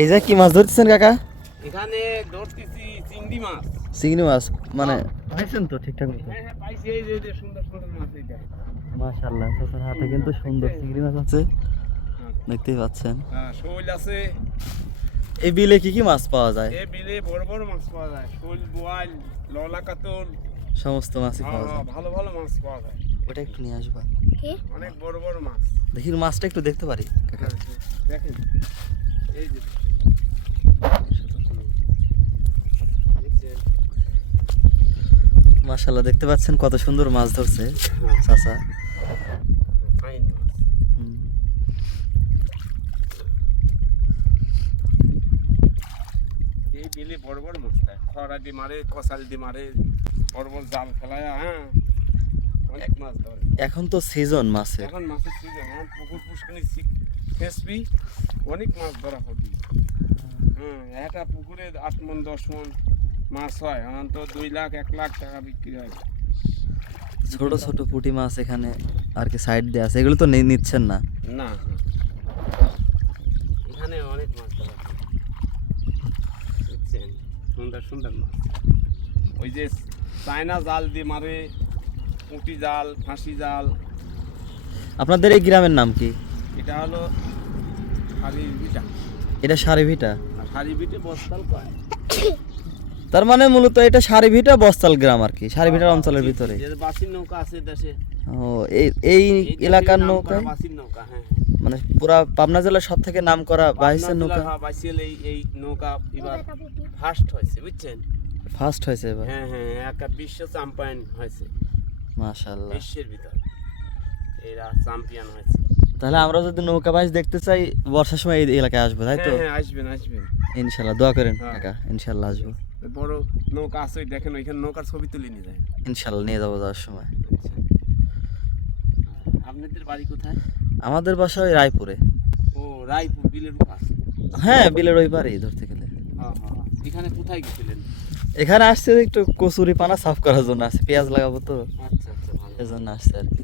এই যে কি মাছ ধরতেছেন কাকা? এখানে ধরতেছি চিংড়ি মাছ। চিংড়ি মাছ মানে পাইছেন তো ঠিকঠাক মতো? হ্যাঁ হ্যাঁ পাইছি এই যে সুন্দর সুন্দর মাছ এইটা। মাশাআল্লাহ চাচার হাতে কিন্তু সুন্দর চিংড়ি মাছ আছে। দেখতেই পাচ্ছেন। হ্যাঁ শোল আছে। এই বিলে কি কি মাছ পাওয়া যায়? এই বিলে বড় বড় মাছ পাওয়া যায়। শোল বোয়াল ললা কাতল। সমস্ত মাছই হ্যাঁ, পাওয়া হ্যাঁ, যায়। ভালো ভালো মাছ পাওয়া যায়। ওটা একটু নিয়ে আসবা। অনেক বড় বড় মাছ। দেখি মাছটা একটু দেখতে পারি। কাকা হ্যাঁ, হ্যাঁ, দেখেন। এই যে দেখছেন? দেখতে পাচ্ছেন কত সুন্দর মাছ ধরছে চাচা। ফাইন এই বিলে বড় বড় মাছ থাকে খরা দিয়ে মারে কষাল দিয়ে মারে বড় বড় জাল ফেলায় হ্যাঁ। অনেক মাছ এখন তো সিজন মাছের। এখন মাছের সিজন এখন পুকুর পুষ্কনি ফেসবি অনেক মাছ ধরা হবি। হ্যাঁ একটা পুকুরে আট মন দশ মন মাছ হয় অনন্ত দুই লাখ এক লাখ টাকা বিক্রি হয়। ছোট ছোট পুঁটি মাছ এখানে আর কি সাইড দিয়ে আছে এগুলো তো নি- নিচ্ছেন না। না এখানে অনেক মাছ ধরা সুন্দর সুন্দর মাছ। ওই যে চায়না জাল দিয়ে মারে পুঁটি জাল ফাঁসি জাল। আপনাদের এই গ্রামের নাম কি? এটা হলো এটা সারিভিটা বস্তাল কয়। তার মানে মূলত এটা সারিভিটা বস্তাল গ্রাম আর কি সারিভিটার অঞ্চলের ভিতরে। বাসির নৌকা আছে দেশে। ও এই এলাকার বাসির নৌকা হ্যাঁ। মানে পুরা পাবনা জেলার সব থেকে নাম করা বাইশের নৌকা? বাইসেল এই এই নৌকা এবার ফার্স্ট হয়েছে বুঝছেন? ফার্স্ট হয়েছে এবার? হ্যাঁ হ্যাঁ একটা বিশ্ব চ্যাম্পিয়ন হয়েছে। মাশাআল্লাহ। বিশ্বের ভিতর। এরা চ্যাম্পিয়ন হয়েছে। তাহলে আমরা যদি নৌকা দেখতে চাই বর্ষার সময় এই এলাকায় আসব তাই তো? হ্যাঁ হ্যাঁ আসবেন আসবেন। ইনশাল্লাহ দোয়া করেন হ্যাঁ। কাকা ইনশাল্লাহ আসব। বড় নৌকা আছে ওই দেখেন ওইখানে নৌকার ছবি তুলে নিয়ে যায়। ইনশাল্লাহ নিয়ে যাব যাওয়ার সময়। আচ্ছা। আপনাদের বাড়ি কোথায়? আমাদের বাসা ওই রায়পুরে। ও রায়পুর বিলের পাশে। হ্যাঁ বিলের ওই পারেই ধরতে হ্যাঁ হ্যাঁ এখানে কোথায় গেছিলেন? এখানে আসছে একটু কচুরি পানা সাফ করার জন্য আসছে পেঁয়াজ লাগাবো তো। আচ্ছা আচ্ছা এজন্য আসছে আর কি।